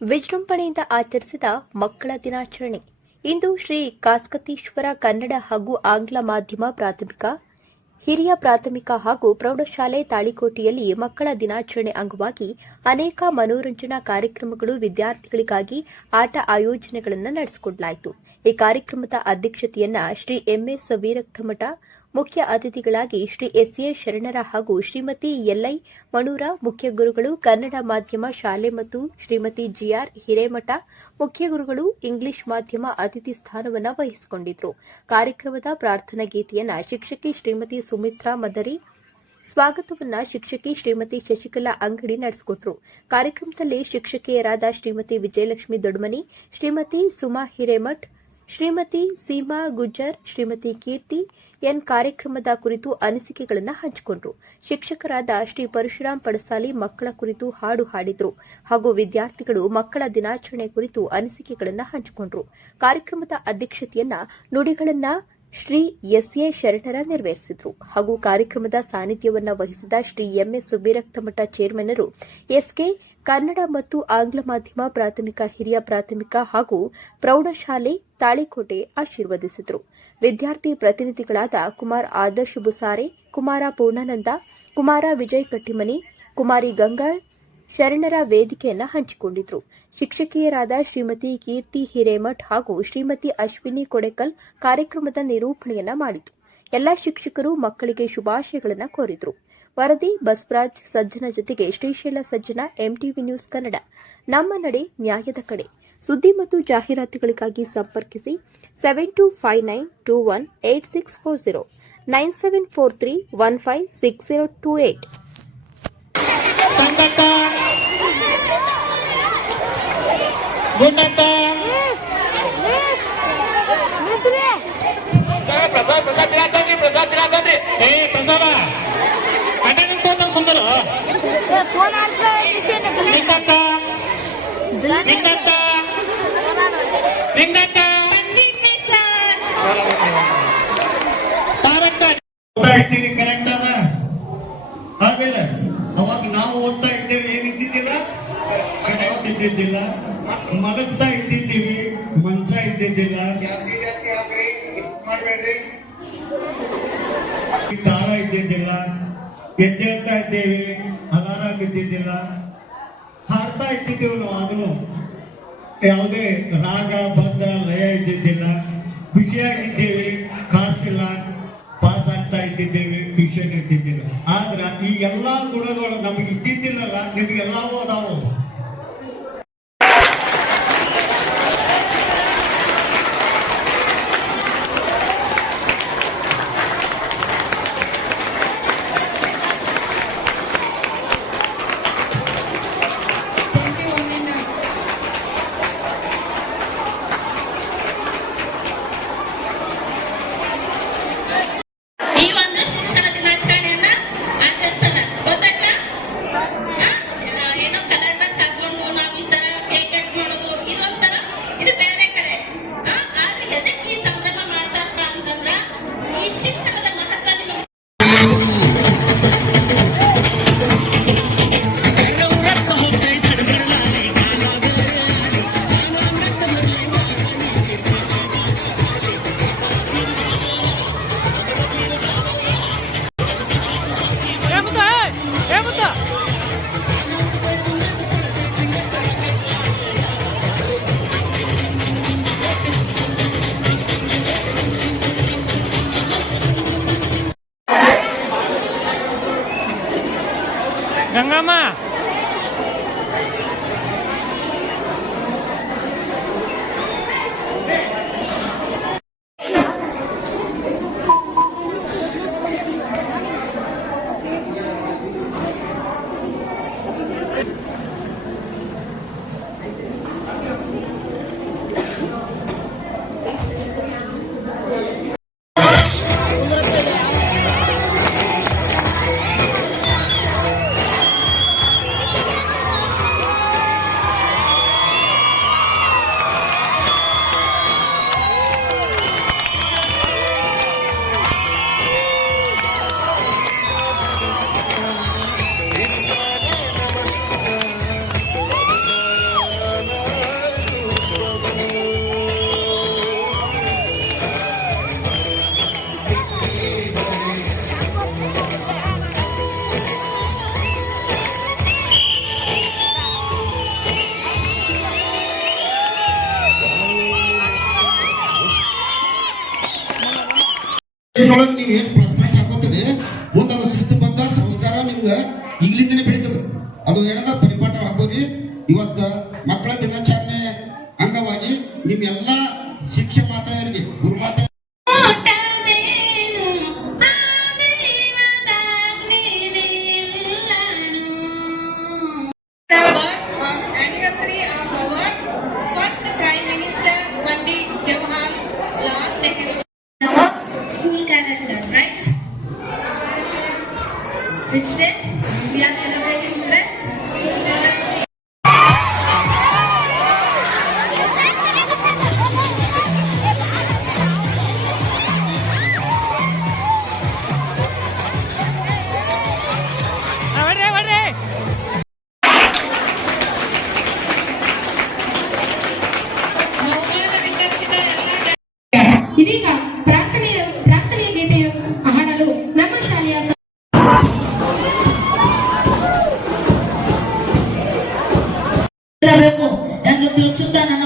ವಿಜೃಂಭಣೆಯಿಂದ ಆಚರಿಸಿದ ಮಕ್ಕಳ ದಿನಾಚರಣೆ. ಇಂದು ಶ್ರೀ ಕಾಸ್ಕತೀಶ್ವರ ಕನ್ನಡ ಹಾಗೂ ಆಂಗ್ಲ ಮಾಧ್ಯಮ ಪ್ರಾಥಮಿಕ, ಹಿರಿಯ ಪ್ರಾಥಮಿಕ ಹಾಗೂ ಪ್ರೌಢಶಾಲೆ ತಾಳಿಕೋಟೆಯಲ್ಲಿ ಮಕ್ಕಳ ದಿನಾಚರಣೆ ಅಂಗವಾಗಿ ಅನೇಕ ಮನೋರಂಜನಾ ಕಾರ್ಯಕ್ರಮಗಳು, ವಿದ್ಯಾರ್ಥಿಗಳಿಗಾಗಿ ಆಟ ಆಯೋಜನೆಗಳನ್ನು ನಡೆಸಿಕೊಡಲಾಯಿತು. ಈ ಕಾರ್ಯಕ್ರಮದ ಅಧ್ಯಕ್ಷತೆಯನ್ನ ಶ್ರೀ ಎಂಎಸ್ ವೀರಕ್ತಮಠ, ಮುಖ್ಯ ಅತಿಥಿಗಳಾಗಿ ಶ್ರೀ ಎಸ್ಎ ಶರಣರ ಹಾಗೂ ಶ್ರೀಮತಿ ಎಲ್ಐ ಮಣೂರ ಮುಖ್ಯ ಗುರುಗಳು, ಕನ್ನಡ ಮಾಧ್ಯಮ ಶಾಲೆ ಮತ್ತು ಶ್ರೀಮತಿ ಜಿಆರ್ ಹಿರೇಮಠ ಮುಖ್ಯ ಗುರುಗಳು ಇಂಗ್ಲಿಷ್ ಮಾಧ್ಯಮ ಅತಿಥಿ ಸ್ಥಾನವನ್ನು ವಹಿಸಿಕೊಂಡಿದ್ದರು. ಕಾರ್ಯಕ್ರಮದ ಪ್ರಾರ್ಥನಾ ಗೀತೆಯನ್ನ ಶಿಕ್ಷಕಿ ಶ್ರೀಮತಿ ಸುಮಿತ್ರಾ ಮದರಿ, ಸ್ವಾಗತವನ್ನ ಶಿಕ್ಷಕಿ ಶ್ರೀಮತಿ ಶಶಿಕಲಾ ಅಂಗಡಿ ನಡೆಸಿಕೊಟ್ರು. ಕಾರ್ಯಕ್ರಮದಲ್ಲಿ ಶಿಕ್ಷಕಿಯರಾದ ಶ್ರೀಮತಿ ವಿಜಯಲಕ್ಷ್ಮಿ ದೊಡ್ಮನಿ, ಶ್ರೀಮತಿ ಸುಮಾ ಹಿರೇಮಠ್, ಶ್ರೀಮತಿ ಸೀಮಾ ಗುಜ್ಜರ್, ಶ್ರೀಮತಿ ಕೀರ್ತಿ ಎನ್ ಕಾರ್ಯಕ್ರಮದ ಕುರಿತು ಅನಿಸಿಕೆಗಳನ್ನು ಹಂಚಿಕೊಂಡರು. ಶಿಕ್ಷಕರಾದ ಶ್ರೀ ಪರಶುರಾಮ್ ಪಡಸಾಲಿ ಮಕ್ಕಳ ಕುರಿತು ಹಾಡು ಹಾಡಿದರು ಹಾಗೂ ವಿದ್ಯಾರ್ಥಿಗಳು ಮಕ್ಕಳ ದಿನಾಚರಣೆ ಕುರಿತು ಅನಿಸಿಕೆಗಳನ್ನು ಹಂಚಿಕೊಂಡರು. ಕಾರ್ಯಕ್ರಮದ ಅಧ್ಯಕ್ಷತೆಯನ್ನ ನುಡಿಗಳನ್ನ ಶ್ರೀ ಎಸ್ಎ ಶರಣರ ನೆರವೇರಿಸಿದರು ಹಾಗೂ ಕಾರ್ಯಕ್ರಮದ ಸಾನ್ನಿಧ್ಯವನ್ನ ವಹಿಸಿದ ಶ್ರೀ ಎಂಎಸ್ ವೀರಕ್ತಮಠ ಚೇರ್ಮನ್ನರು ಎಸ್ಕೆ ಕನ್ನಡ ಮತ್ತು ಆಂಗ್ಲ ಮಾಧ್ಯಮ ಪ್ರಾಥಮಿಕ, ಹಿರಿಯ ಪ್ರಾಥಮಿಕ ಹಾಗೂ ಪ್ರೌಢಶಾಲೆ ತಾಳಿಕೋಟೆ ಆಶೀರ್ವದಿಸಿದರು. ವಿದ್ಯಾರ್ಥಿ ಪ್ರತಿನಿಧಿಗಳಾದ ಕುಮಾರ್ ಆದರ್ಶ್ ಬುಸಾರೆ, ಕುಮಾರ ಪೂರ್ಣಾನಂದ, ಕುಮಾರ ವಿಜಯ್ ಕಟ್ಟಿಮನಿ, ಕುಮಾರಿ ಗಂಗಾ ಶರಣರ ವೇದಿಕೆಯನ್ನು ಹಂಚಿಕೊಂಡಿದ್ದರು. ಶಿಕ್ಷಕಿಯರಾದ ಶ್ರೀಮತಿ ಕೀರ್ತಿ ಹಿರೇಮಠ್ ಹಾಗೂ ಶ್ರೀಮತಿ ಅಶ್ವಿನಿ ಕೊಡೆಕಲ್ ಕಾರ್ಯಕ್ರಮದ ನಿರೂಪಣೆಯನ್ನ ಮಾಡಿತು. ಎಲ್ಲ ಶಿಕ್ಷಕರು ಮಕ್ಕಳಿಗೆ ಶುಭಾಶಯಗಳನ್ನು ಕೋರಿದರು. ವರದಿ ಬಸವರಾಜ್ ಸಜ್ಜನ ಜೊತೆಗೆ ಶ್ರೀಶೈಲ ಸಜ್ಜನ, ಎಂಟಿವಿ ನ್ಯೂಸ್ ಕನ್ನಡ. ನಮ್ಮ ನಡೆ ನ್ಯಾಯದ ಕಡೆ. ಸುದ್ದಿ ಮತ್ತು ಜಾಹೀರಾತುಗಳಿಗಾಗಿ ಸಂಪರ್ಕಿಸಿ 7259218640 9743156028. ಕರೆಕ್ಟ್ ಅದ ಹಾಗಿಲ್ಲ. ಅವಾಗ ನಾವು ಓದ್ತಾ ಇದ್ದೇವೆ, ಏನಿದ್ದಿದ್ದಿಲ್ಲ, ಇದ್ದಿದ್ದಿಲ್ಲ, ಮಲಗ್ತಾ ಇದ್ದಿದ್ದೀವಿ, ಮಂಚ ಇದ್ದಿದ್ದಿಲ್ಲ, ತಾಳ ಇದ್ದಿದ್ದಿಲ್ಲ, ಎದ್ದೇಳ್ತಾ ಇದ್ದೇವೆ, ಅಲಾರಾಮ್ ಇದ್ದಿದ್ದಿಲ್ಲ, ಹಾಡ್ತಾ ಇದ್ದಿದ್ದೇವೆ. ನಾವು ಆಗಲು ಯಾವುದೇ ರಾಗ ಬದ್ಧ ಲಯ ಇದ್ದಿದ್ದಿಲ್ಲ, ಖುಷಿಯಾಗಿದ್ದೇವೆ, ಕಾಸಿಲ್ಲ, ಪಾಸ್ ಆಗ್ತಾ ಇದ್ದಿದ್ದೇವೆ, ಟ್ಯೂಷನ್ ಇದ್ದಿದ್ದಿಲ್ಲ. ಆದ್ರ ಈ ಎಲ್ಲಾ ಗುಣಗಳು ನಮಗೆ ಇದ್ದಿದ್ದಿಲ್ಲಲ್ಲ, ನಿಮಗೆಲ್ಲವೂ ಅದಾವು. ಗಂಗಮ್ಮ ಸ್ಟೇಜ್ನೊಳಗೆ ನೀವು ಏನು ಪ್ರಶ್ನೆ ಹಾಕೋತೀರಿ ಒಂದೊಂದು ಶಿಸ್ತುಬದ್ಧ ಸಂಸ್ಕಾರ ನಿಮ್ಗೆ ಈಗಲಿಂದನೇ ಬೆಳೀತದೆ. ಅದು ಏನದ ಪರಿಪಾಠ ಹಾಕೋರಿ. ಇವತ್ತ ಮಕ್ಕಳ ದಿನಾಚರಣೆ ಅಂಗವಾಗಿ ನಿಮ್ಮೆಲ್ಲ ಶಿಕ್ಷೆ ಮಾತೆಯರಿಗೆ ಗುರುಮಾತೆ anniversary of our first Prime Minister Pandit Jawaharlal Nehru. Our school calendar, right? Which day we are celebrating today? ಇದೀಗ ಪ್ರಾರ್ಥನೆಯ ಗೀತೆಯನ್ನು ಹಾಡಲು ನಮ್ಮ ಶಾಲೆಯ ಎಂದು ತಿಳಿಸುತ್ತಾ ನನ್ನ